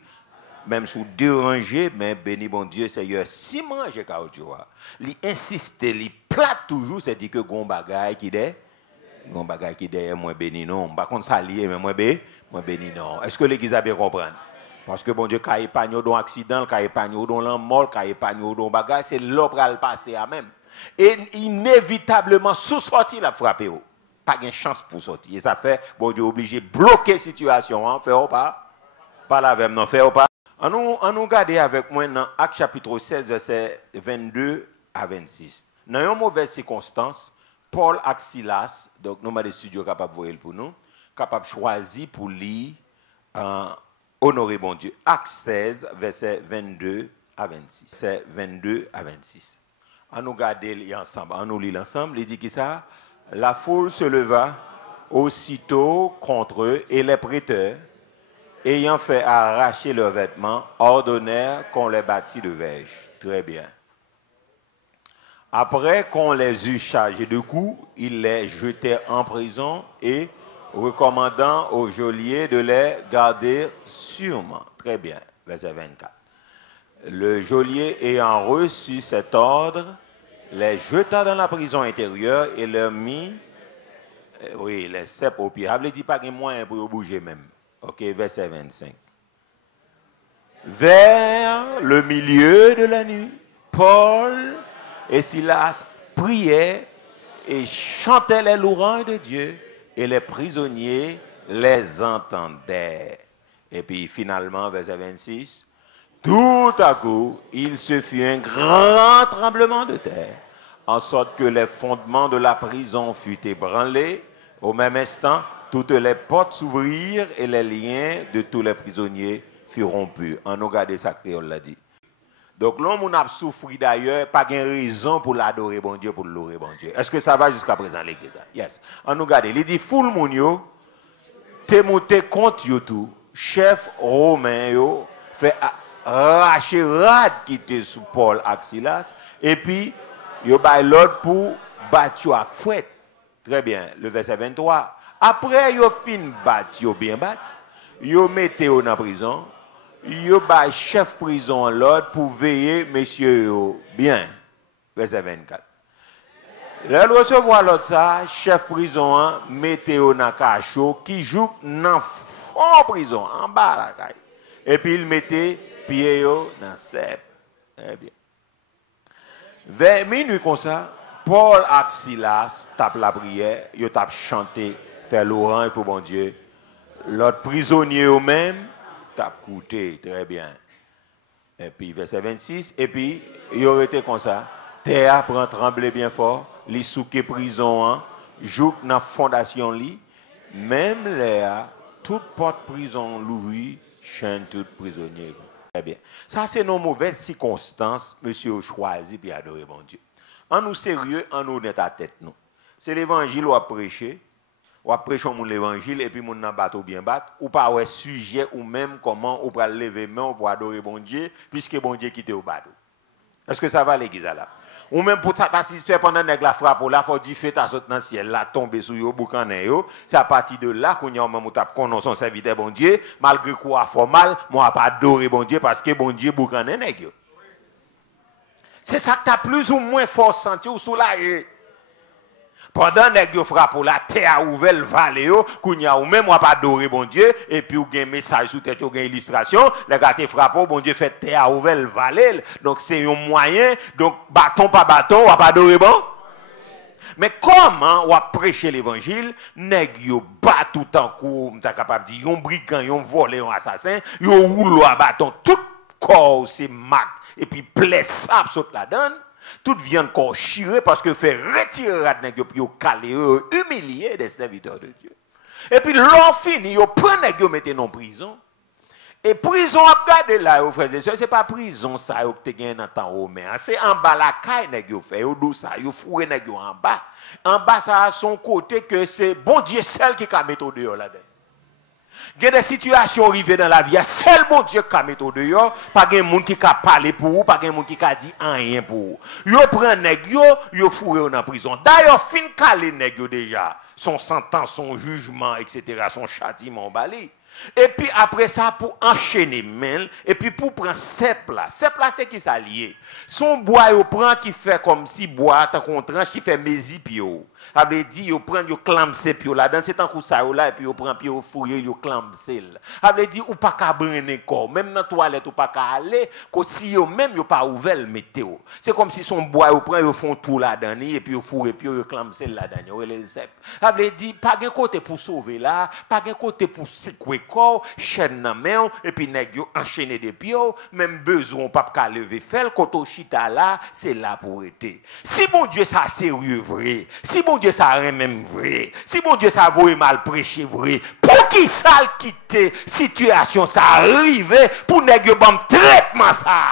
Même sous déranger, mais béni bon Dieu, Seigneur, si manger caoutchouc, il insiste, il plate toujours, c'est dit que gon bagay qui est moi béni non. Par contre ça lié mais moi béni non. Est-ce que l'église a bien compris? Parce que bon Dieu ka épargne dans accident, ka épargne dans la mort, ka épargne dans bagay, c'est l'opre à le passer à même. Et inévitablement sous sortir la frappé. Pas de chance pour sortir. Et ça fait bon Dieu obligé de bloquer la situation, hein, faire ou pas? Pas la même non, faire ou pas? On nous regarde avec moi dans Actes chapitre 16, verset 22 à 26. Dans une mauvaise circonstance, Paul et Silas, donc nous avons des studios capables de voir pour nous, capable de choisir pour lire honorer bon Dieu. Acte 16, versets 22 à 26. C'est 22 à 26. On nous garde ensemble, on nous lit ensemble. Il dit qui ça? La foule se leva aussitôt contre eux et les prêteurs, ayant fait arracher leurs vêtements, ordonnèrent qu'on les bâtît de verges. Très bien. Après qu'on les eut chargés de coups, ils les jetaient en prison et recommandant au geôlier de les garder sûrement. Très bien. Verset 24. Le geôlier ayant reçu cet ordre, les jeta dans la prison intérieure et leur mit, oui, les cèpes au pied. Il dit pas qu'il y a moyen pour bouger même. Ok, verset 25. Vers le milieu de la nuit, Paul et Silas priaient et chantaient les louanges de Dieu et les prisonniers les entendaient. Et puis finalement, verset 26, tout à coup, il se fit un grand tremblement de terre, en sorte que les fondements de la prison furent ébranlés. Au même instant, toutes les portes s'ouvrirent et les liens de tous les prisonniers furent rompus. En nous garder ça, créole l'a dit. Donc l'homme a souffert d'ailleurs, pas de raison pour l'adorer bon Dieu, pour louer bon Dieu. Est-ce que ça va jusqu'à présent l'église? Yes. En nous garder, il dit, foule moun yo, te monté contre yo tout, chef romain yo, fait racher rad qui était sous Paul et Silas, et puis, yo bay l'ordre pour battre avec fouet. Très bien, le verset 23. Après, yo fin battre, yo bien battre, yo mette yo dans prison, yo bay chef prison l'ordre pour veiller messieurs yo bien. Verset 24. Là, recevoir l'autre ça, chef prison, mette yo dans cachot, qui joue dans fond prison, en bas la caille. Et puis il mettait pied yo dans cep. Très bien. Vers minuit comme ça, Paul et Silas tapent la prière, ils tapent chanter, faire l'orange pour bon Dieu. L'autre prisonnier eux-mêmes tapent coûter, très bien. Et puis verset 26, et puis ils auraient été comme ça. Terre prend trembler bien fort, les souké prison, joue dans la fondation li, même là, toute porte prison l'ouvrit, chaîne tout prisonnier. Très bien. Ça, c'est nos mauvaises circonstances, monsieur choisi puis adorer mon Dieu. En nous sérieux, en nous honnête à tête, nous. C'est l'évangile ou à prêcher l'évangile et puis mon nan bateau bien battre, ou pas ouais sujet ou même comment ou pour lever main pour adorer bon Dieu, puisque bon Dieu quitte au bateau. Est-ce que ça va l'église là? Ou même pour t'assister pendant que la frappe là, faut dire fait ta saute dans le ciel là, tomber sur yo boucané yo, c'est à partir de là qu'on y a même ou t'a connaît son serviteur bon Dieu, malgré quoi faut mal, moi pas adorer bon Dieu parce que bon Dieu boucané nèg yo. C'est ça que t'as plus ou moins force sentir ou soulagé. Pendant nèg yo frappe la terre ouvert le vallée yo, kounya ou même moi pas adorer bon Dieu et puis ou gen message sous tête ou gen illustration, les gars te frappe bon Dieu fait terre ouvert le vallée. Donc c'est un moyen, donc bâton par bâton, ou pas adorer bon. Mais comment on prêcher l'évangile, nèg yo bat tout en coup, m'ta capable dire yon brigand, yon volé, yon assassin, yon roule à bâton tout corps c'est mat et puis plaît sable saute la donne. Toute viande qu'on chire parce que fait retirer la nèg yo puis yo calé humilier des serviteurs de Dieu. Et puis l'on fini yo prend nèg yo mette en prison. Et prison a gardé là yo frères et sœurs, c'est pas prison ça yo te gagne dans temps romain, c'est en bas la caille nèg yo fait yo dou ça yo fourré nèg yo en bas. En bas ça a son côté que c'est bon Dieu seul qui ka mettre dehors là-dedans. Il y a des situations arrivées dans la vie, seul bon Dieu qui a mis au dehors, pas de monde qui a parlé pour vous, pas de monde qui a dit rien pour vous. Yo prend nèg yo fourré dans prison. D'ailleurs, fin calé nèg yo déjà, son sentence, son jugement, etc., son châtiment balé. Et puis après ça, pour enchaîner main, et puis pour prendre cep là c'est qui ça lié. Son bois yo prend qui fait comme si bois tant qu'on tranche qui fait mezi pio. Ça veut dire yo prend yo clamser pio là dans c'est tant que ça là et puis yo prend pio fouiller yo clamser. Ça veut dire ou pas ka brûler corps, même dans toilette ou pas ka aller, que si yo même yo pas ouvert le météo. C'est comme si son bois yo prend yo font tout là dedans et puis yo fourrer pio yo clamser là dedans, yo les cep. Ça veut dire, pas de côté pour sauver là, pas de côté pour secouer corps, chaîne dans main, et puis nèg yo enchaîner des pieds, même besoin pas qu'à lever fel, koto chita là, c'est là pour être. Si bon Dieu ça sérieux vrai, si bon Dieu ça même vrai, si bon Dieu ça voit mal prêcher vrai, pour qui ça quitter situation ça arrive pour nèg yo bam traitement ça.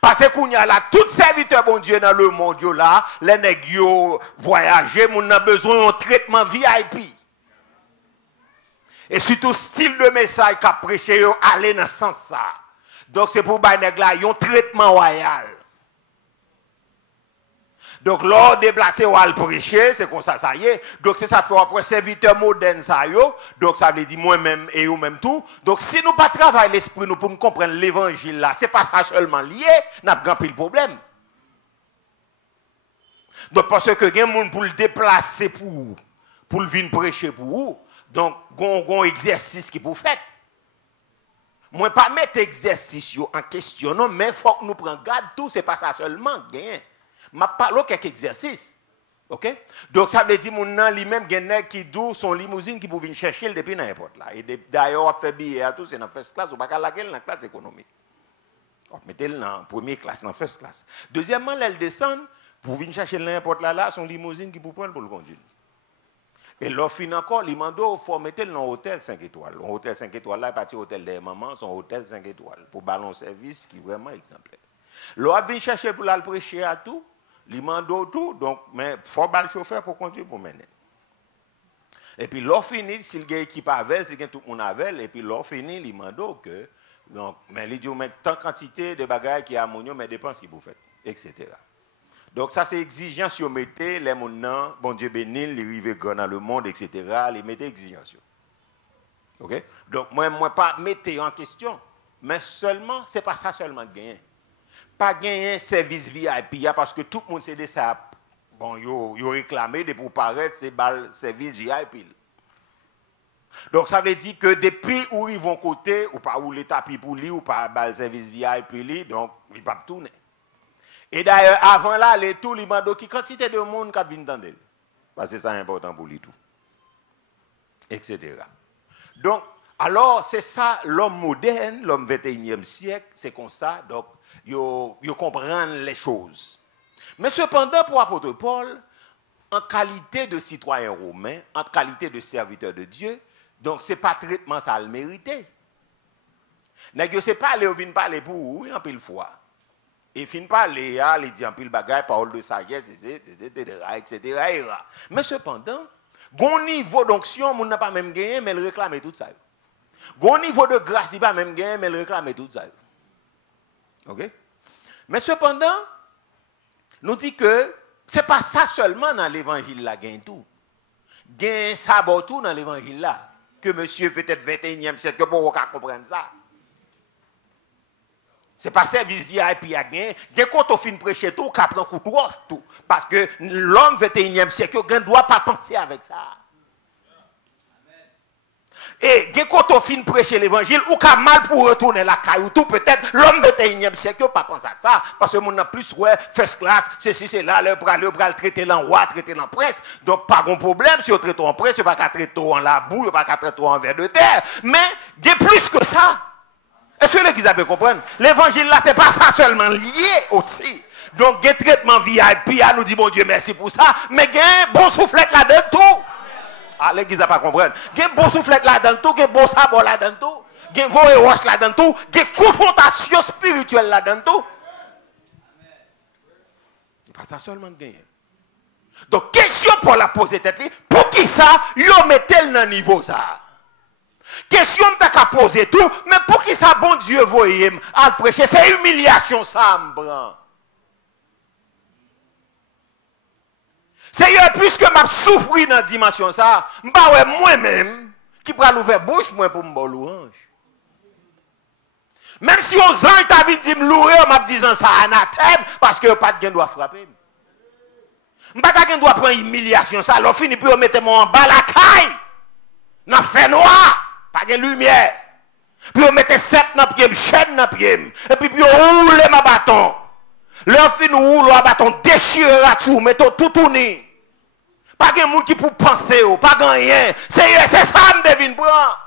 Parce qu'on y a là, tout serviteur bon Dieu dans le monde là, les nèg yo voyager, moun a besoin d'un traitement VIP. Et surtout style de message qu'a prêché yo aller dans ce sens ça. Donc c'est pour bay nèg là un traitement royal. Donc l'ordre déplacé ou al prêcher, c'est comme ça ça y est. Donc c'est ça fait après serviteur moderne ça yo. Donc ça veut dire moi même et ou même tout. Donc si nous pas travailler l'esprit nous pour nous comprendre l'évangile là, c'est pas ça seulement lié, n'a grand pile problème. Donc parce que gen moun pour le déplacer pour le venir prêcher pour vous. Donc gon exercice qui pour faire. Moi pas mettre exercice yo en question non, mais faut que nous prenions garde tout, c'est pas ça seulement gain. M'a parlé quelques exercices. OK? Donc ça veut dire mon nan lui-même gen qui dou son limousine qui pour venir chercher depuis n'importe là. Et d'ailleurs a fait billet à tout c'est dans first class ou pas la gueule dans classe économique. On mettez le dans première classe dans first class. Deuxièmement, elle descend pour venir chercher n'importe là son limousine qui pour prendre pour le conduire. Et l'on finit encore, il mando faut mettre dans hôtel 5 étoiles. Un hôtel 5 étoiles là, parti hôtel des mamans, son hôtel 5 étoiles pour ballon service qui vraiment exemplaire. L'on vient chercher pour la prêcher à tout. Li mando tout, donc, mais faut pas le chauffeur pour conduire pour mener. Et puis, l'on finit, s'il y a équipe avec, c'est tout le monde avec, et puis l'on finit, li mando que, donc, mais il dit, mais tant quantité de bagages qui a mon mais dépenses qui vous faites, etc. Donc, ça, c'est exigence, vous mettez les monnans, bon Dieu béni, les rives grands dans le monde, etc., les mettez exigence. OK? Donc, moi, pas mettez en question, mais seulement, c'est pas ça seulement gagner. Pas gagner un service VIP parce que tout le monde sait de ça. Bon, yo réclamé de pour paraître c'est bal service VIP. Donc ça veut dire que depuis où ils vont côté ou pas où les tapis pour lui ou pas bal service VIP li, donc il pas tourner. Et d'ailleurs avant là les tout li mando qui quantité de monde qui vient tendre. Parce que c'est important pour lui tout. Etc. Donc alors c'est ça l'homme moderne, l'homme 21e siècle, c'est comme ça donc yo comprendre les choses. Mais cependant, pour l'apôtre Paul, en qualité de citoyen romain, en qualité de serviteur de Dieu, donc ce n'est pas traitement ça le mériter. Nèg yo c'est pas aller vinn parler pour ou en pile fois. Et fin parler il dit en pile bagaille parole de sagesse etc. Mais cependant, gon niveau d'onction moun n'a pas même gagné mais il réclame tout ça. Gon niveau de grâce il pas même gagné mais il réclame tout ça. OK? Mais cependant, nous dit que ce n'est pas ça seulement dans l'évangile là, gain tout. Gain ça tout dans l'évangile là. Que monsieur peut-être 21e siècle, pour comprendre ça. Ce n'est pas service VIP à gain. Gain quand on finit prêcher tout, qu'on prend coup de tout. Parce que l'homme 21e siècle, il ne doit pas penser avec ça. Et quand on finit prêcher l'évangile, ou qu'a mal pour retourner la caille, ou tout peut-être, l'homme 21e siècle, pas penser à ça, parce que mon a plus, ouais, first class, ceci, c'est là, le bras traiter l'en roi, traiter l'en presse, donc pas de problème, si on traite en presse, pas qu'à traiter en la boue, pas qu'à traiter en verre de terre, mais, il y a plus que ça. Est-ce que les avez compris? L'évangile là, c'est pas ça seulement lié aussi. Donc, il y a traitement VIP, à nous dit, bon Dieu, merci pour ça, mais il y a un bon soufflet là-dedans tout. Ah, l'église n'a pas compris. Il y a un bon soufflet là-dedans tout, il y a un bon sabot là-dedans tout, il y a un bon roche là-dedans tout, il y a une confrontation spirituelle là-dedans tout. C'est pas ça seulement gagner. Donc, question pour la poser tête, pour qui ça, yo mettez dans niveau ça? Question t'as qu'à poser tout, mais pour qui ça, bon Dieu, voyez, à prêcher, c'est humiliation ça, m'bran. Seigneur, puisque m'a souffri dans la dimension ça, m'ba moi-même qui prend l'ouvert bouche moi pour me louange. Même si aux anges t'a venu dire me louer, m'a disant ça anathème parce que pas de gain doit frapper. M'ba ta gain doit prendre humiliation ça, alors fini puis mettre moi en bas la caille. Dans fait noir, pas de lumière. Puis on mettait 7 dans pied, chaîne dans pied et puis on roule ma bâton. Leur fin ou leur bâton déchiré à tout, mettons tout tourné. Pas de monde qui pour penser, pas de rien. C'est ça me devine prendre.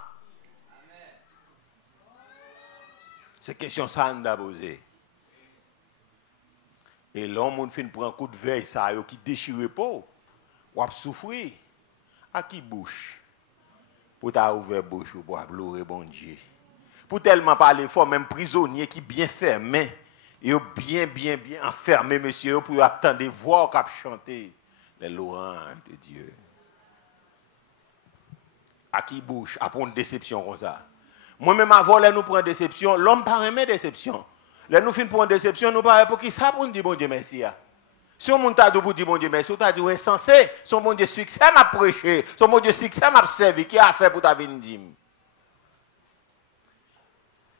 C'est question ça me poser. Et l'homme on fin prend un coup de veille ça qui déchire pas. Ou a souffrir. À qui bouche pour t'a ouvert bouche pour pleurer bon Dieu. Pour tellement parler fort même prisonnier qui bien fermé, et bien enfermé monsieur pour attendre voir cap chanter les louanges de Dieu. À qui bouche après une déception comme ça. Moi-même avant là nous prend déception, l'homme pas aimer déception. Là nous fin pour une déception, nous pas pour qui ça pour nous dire bon Dieu merci. Si on t'a dit pour dire bon Dieu merci, on t'a dit insensé, son bon Dieu succès m'a prêché, son bon Dieu succès m'a servi, qui a fait pour ta venir dire.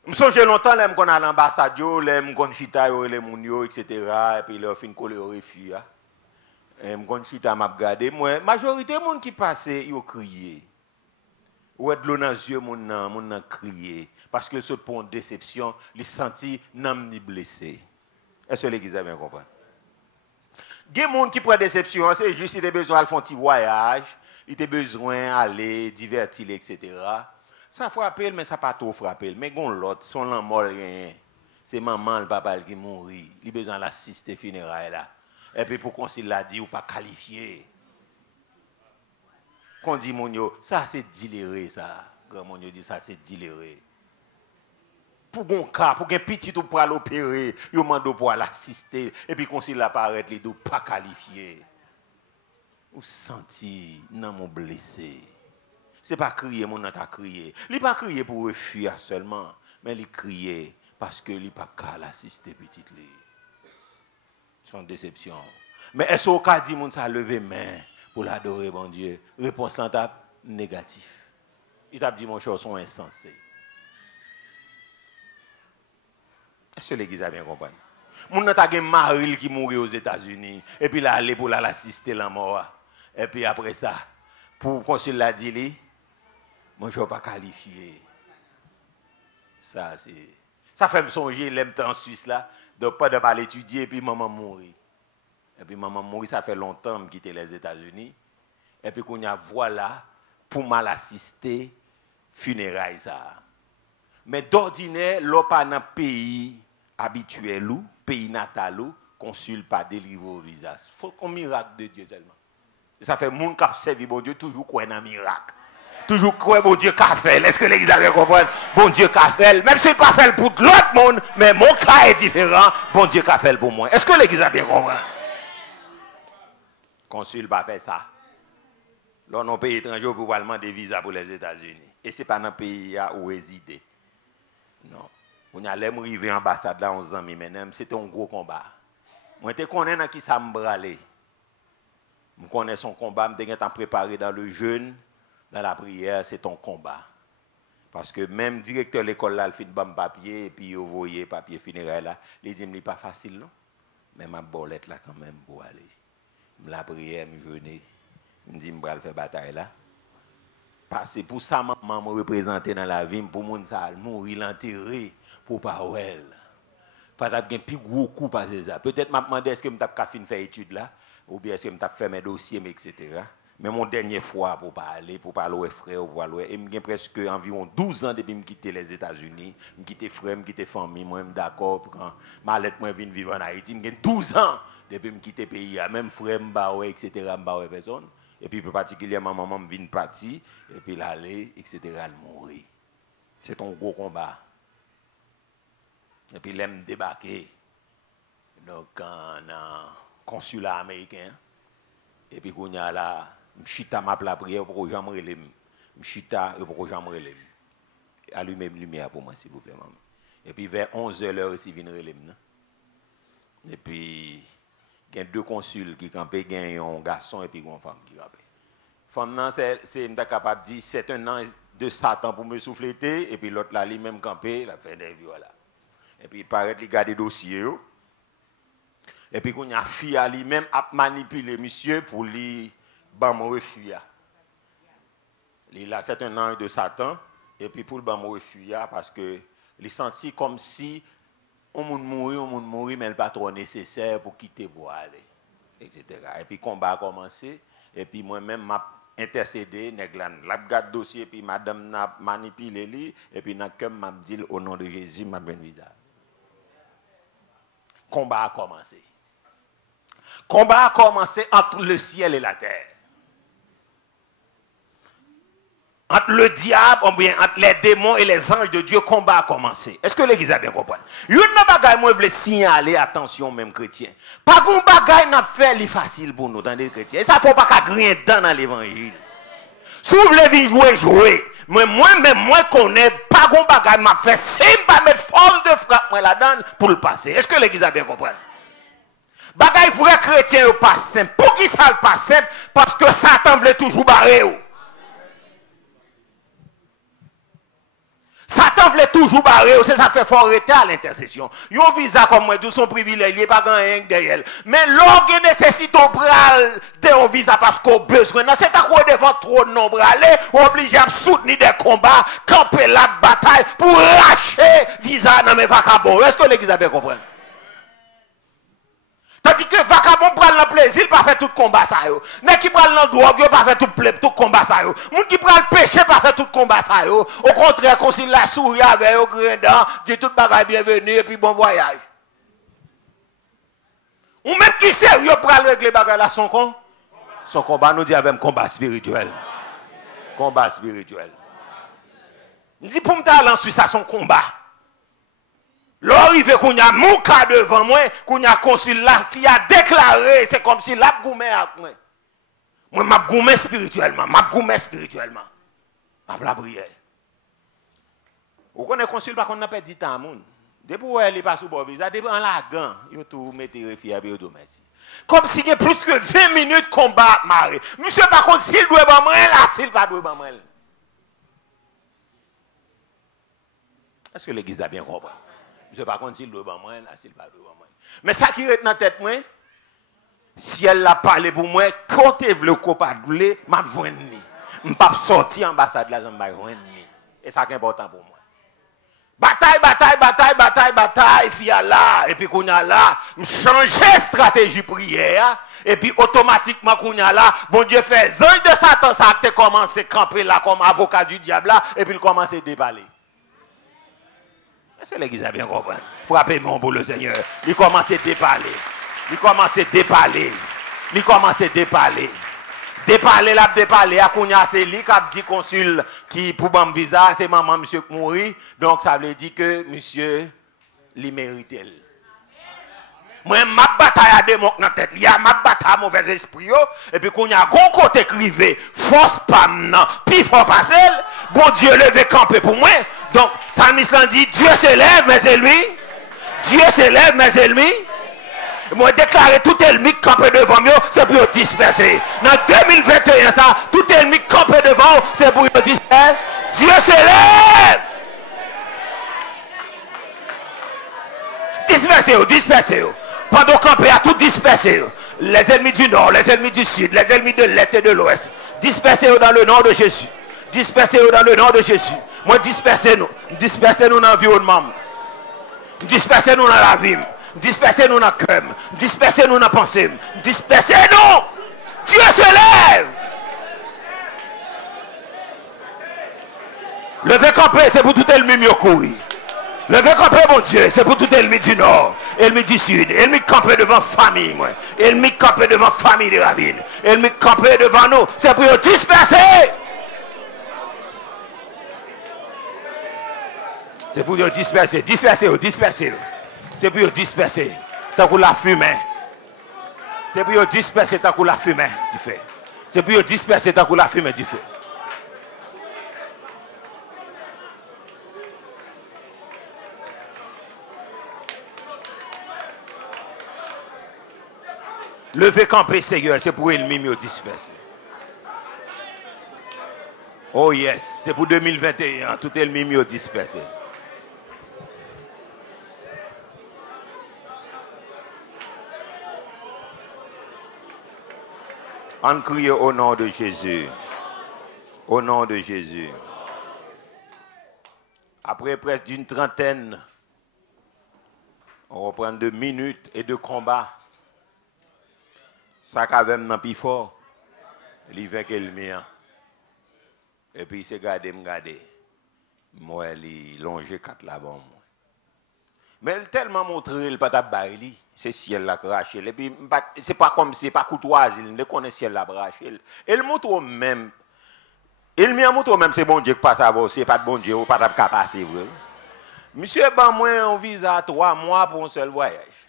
Je me souviens longtemps là qu'on a l'ambassade, là qu'on chita les moun etc. et puis leur fin coller au refus. Qu'on chita m'a regardé, moi majorité moun qui passait, ils ont crié. Ou de l'eau dans les yeux, moun nan crié parce que c'est pour une déception, ils senti n'am ni blessé. Est-ce que l'église a bien compris? Il y a des gens qui prennent déception, c'est juste qu'ils ont besoin de faire un petit voyage, ils ont besoin d'aller divertir, etc. Ça frappe, mais ça n'a pas trop frappé. Mais l'autre, son nom mort rien. C'est maman, le papa qui mourit. Il a besoin d'assister aux funérailles là. Et puis pour qu'on l'a dit, ou pas qualifié. Qu'on dit, ça c'est diléré, ça. Grand Monio dit, ça c'est diléré. Pour un cas, pour un petit ou pour l'opérer, il demande pour l'assister. Et puis quand il apparaît, il ne pas qualifié. Vous sentez, non, mon blessé. Ce n'est pas crier, mon n'a pas crié. Il n'est pas crié pour fuir seulement, mais il crié parce qu'il n'est pas qu'à l'assister petite li. C'est une déception. Mais est-ce qu'on a dit que ça a levé main pour l'adorer, bon Dieu? Réponse là, négatif. Il t'a dit mon cher, sont insensés. Est-ce que l'église a bien compris? Mon n'a pas mari qui mourit aux États-Unis et puis là aller pour l'assister la mort. Et puis après ça, pour qu'on se l'a dit, moi je ne vais pas qualifier. Ça fait me songer l'aime en Suisse là, donc pas de mal étudier et puis maman mourit. Et puis maman mourit, ça fait longtemps que quitter les États-Unis. Et puis qu'on y a voilà pour mal assister funérailles ça. Mais d'ordinaire, l'on pas dans pays habituel ou pays natal ou consul pas délivrer au visage. Faut qu'on miracle de Dieu seulement. Ça fait moun qui servi bon Dieu toujours croire dans miracle. Toujours croire bon Dieu qu'a fait. Est-ce que l'église a bien compris? Bon Dieu qu'a fait, même s'il pas fait pour l'autre monde, mais mon cas est différent, bon Dieu qu'a fait pour moi. Est-ce que l'église a bien compris? Consul pas fait ça. Là non pays étranger pour parlement des visas pour les États-Unis. Et c'est pas dans le pays où résider. Non. On y allait arriver en ambassade là 11 ans maintenant, c'était un gros combat. Moi te connais dans qui ça me bralé. Je connais son combat, je suis préparé dans le jeûne, dans la prière, c'est ton combat. Parce que même directeur de l'école là, il fait un papier et puis il voyait papier funéraire là, il dit c'est pas facile non. Mais ma bolette là quand même pour aller. La prière, je jeûner. Je dis je vais faire bataille là. Parce que pour ça, maman me représenter dans la vie, pour mon ça, mourir l'enterrer, pour pas ouais. Pas d'avoir un plus gros coup passer ça. Peut-être m'a demandé est-ce que je t'ai fait faire étude là, ou bien est-ce que je t'ai fait mes dossiers, etc. Mais mon dernière fois pour parler aux frères, pour parler, et j'ai presque environ 12 ans depuis que j'ai quitté les États-Unis, j'ai quitté frère, j'ai quitté famille, moi je suis d'accord pour ma lettre moi viens vivre en Haïti, j'ai 12 ans depuis que j'ai quitté le pays, même frère, etc. je personne. Et puis, particulièrement, maman vient partir, et puis l'aller, etc., elle mourir. C'est un gros combat. Et puis, l'aime débarquer. Donc, en consulat américain. Et puis, quand il y a là, je chita ma prière pour que j'en relève. Je chita pour que j'en relève. Allumez une lumière pour moi, s'il vous plaît, maman. Et puis, vers 11h, l'heure aussi, vient relève. Et puis, il y a deux consuls qui campaient, il y a un garçon et puis une femme qui campaient. Femme, c'est capable de dire, c'est un an de Satan pour me souffler, et puis l'autre là, lui même campé, il a fait des vieux là. Et puis il paraît qu'il garde des dossiers. Et puis qu'on a fille à lui-même à manipuler monsieur pour lui ban refus. Là, c'est un an de Satan, et puis pour le ban refus parce que il sentit comme si on mourir, mais pas trop nécessaire pour quitter pour aller, etc. Et puis, le combat a commencé, et puis moi-même, m'a intercédé, la garde dossier, puis madame n'a manipulé, et puis n'a m'a dit au nom de Jésus, m'a ben visage. Combat a commencé. Combat a commencé entre le ciel et la terre. Entre le diable, ou bien entre les démons et les anges de Dieu, combat a commencé. Est-ce que l'église a bien compris? Une bagaille, moi, je veux signaler, attention, même chrétien. Pas qu'on bagaille n'a fait facile pour nous, dans les chrétiens. Et ça, faut pas qu'à rien dans l'évangile. Si vous voulez jouer. Mais moi-même, moi, connais pas qu'on bagaille m'a fait, c'est pas mettre force de frappe, moi, là-dedans, pour le passer. Est-ce que l'église a bien compris? Bagaille, vrai chrétien, pas simple. Pour qui ça le pas simple? Parce que Satan voulait toujours barrer. Satan voulait toujours barrer, c'est ça fait fort arrêter à l'intercession. Yon visa comme moi, tout son privilège, il n'est pas grand derrière. Mais l'orgue nécessite au bras de visa parce qu'on a besoin. C'est à quoi devant trop de nombre aller, obligé à soutenir des combats, camper la bataille pour racher visa dans mes vacabons. Est-ce que l'église a bien compris? Tandis que vacabon prend le plaisir, il pas fait tout combat ça yo. Mais qui prend le drogue, il pas fait tout combat ça yo. Moun qui prend le péché, pas fait tout combat ça yo. Au contraire, quand il la souris avec au gredin, dit tout bagaille bienvenue et puis bon voyage. Ou même qui sérieux pour régler bagaille là son con? Son combat nous dit avec un combat spirituel. Combat spirituel. Il dit pour me talent sur ça son combat. L'arrivée qu'on a mon cas devant moi, qu'on a consul la fille a déclaré, c'est comme si la goumé avec moi. Moi m'a goumé spirituellement, m'a la prière. Vous connaissez consul pas qu'on n'a pas dit temps moun. Depuis où elle est pas sous bon visa, depuis en la gant, yo tout mettez refier et yo merci. Comme si il y a plus que 20 minutes combat maré. Monsieur par contre s'il doit pas moi là, s'il pas doit pas moi. Est-ce que l'église a bien compris? Je ne sais pas s'il doit pas moi, là, s'il pas doit moi. Mais ça qui est dans la tête, moi, si elle l'a parlé pour moi, quand elle veut le copain de blé, je vais joindre. Je ne vais pas sortir l'ambassade là, je vais joindre. Et ça qui est important pour moi. Bataille, fia là, et puis qu'on a là, changer stratégie prière, et puis automatiquement qu'on a là, bon Dieu fait, ange de Satan, ça a commencé à camper là comme avocat du diable là, et puis il commence à déballer. Est-ce que l'église a bien compris? Frappez mon pour le Seigneur. Il commence à déparler. Déparler. À Kounia, c'est lui qui a dit consul qui pour mon visa, c'est maman, monsieur qui mourit. Donc ça veut dire que monsieur, il mérite. Moi, ma bataille à démon dans la tête. Il y a ma bataille à mauvais esprit. Et puis, qu'on y a un côté crivé, force pas maintenant, puis faut passer. Bon Dieu, levé camper pour moi. Donc, Salmiste dit Dieu s'élève, mes ennemis. Dieu s'élève, mes ennemis. Moi, déclarer tout ennemi campé devant moi, c'est pour le disperser. Dans 2021, ça, tout ennemi campé devant, c'est pour le disperser. Dieu s'élève. Dispersez. Pendant camper à tout disperser. Les ennemis du nord, les ennemis du sud, les ennemis de l'est et de l'ouest. Dispersez-vous dans le nom de Jésus. Dispersez-vous dans le nom de Jésus. Moi, dispersez-nous. Dispersez-nous dans l'environnement. Dispersez-nous dans la vie. Dispersez-nous dans le cœur. Dispersez-nous dans la pensée. Dispersez-nous. Dieu se lève. Levez camper, c'est pour tout ennemi mieux courir. Levez camper, mon Dieu, c'est pour tout ennemi du nord, ennemi du sud, ennemi camper devant famille, moi. Ennemi camper devant famille de la ville. Ennemi camper devant nous, c'est pour nous disperser. C'est pour nous disperser. Disperser. C'est pour nous disperser. Tant qu'on la fumée. C'est pour nous disperser tant qu'on la fumée du feu. C'est pour nous disperser tant qu'on la fumée du feu. Levez camper, Seigneur, c'est pour l'ennemi me disperser. Oh yes, c'est pour 2021, tout ennemi me disperser. On crie au nom de Jésus. Au nom de Jésus. Après près d'une trentaine On reprend 2 minutes et de combat. Ça qu'a même plus fort. L'hiver qu'elle mien. Et puis c'est garder me garder. Moi il longer 4 là-bas. Mais elle tellement montré le pas baili, c'est ciel là craché et puis c'est pas comme c'est pas courtoisie, il ne connaît ciel là craché. Elle montre même il me montre même c'est bon Dieu qui passe avant, c'est pas de bon Dieu pas de passer vrai. Monsieur ban moi un visa 3 mois pour un seul voyage.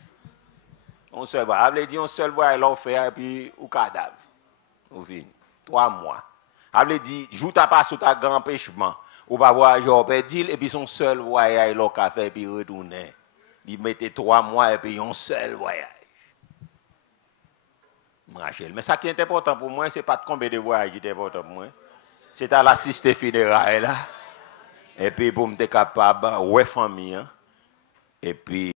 On seul voyage, veut dire un seul voyage là faire et puis ou cadavre. Ou fin 3 mois. Ça veut dire joue ta pas sur ta grand empêchement ou pas voyager au perdil et puis son seul voyage là qu'a fait puis retourner. Il mettait 3 mois et puis un seul voyage. Rachel. Mais ça qui est important pour moi, ce n'est pas de combien de voyages qui est important pour moi. C'est à l'assister fédéral là. Et puis pour me être capable, ouais famille. Et puis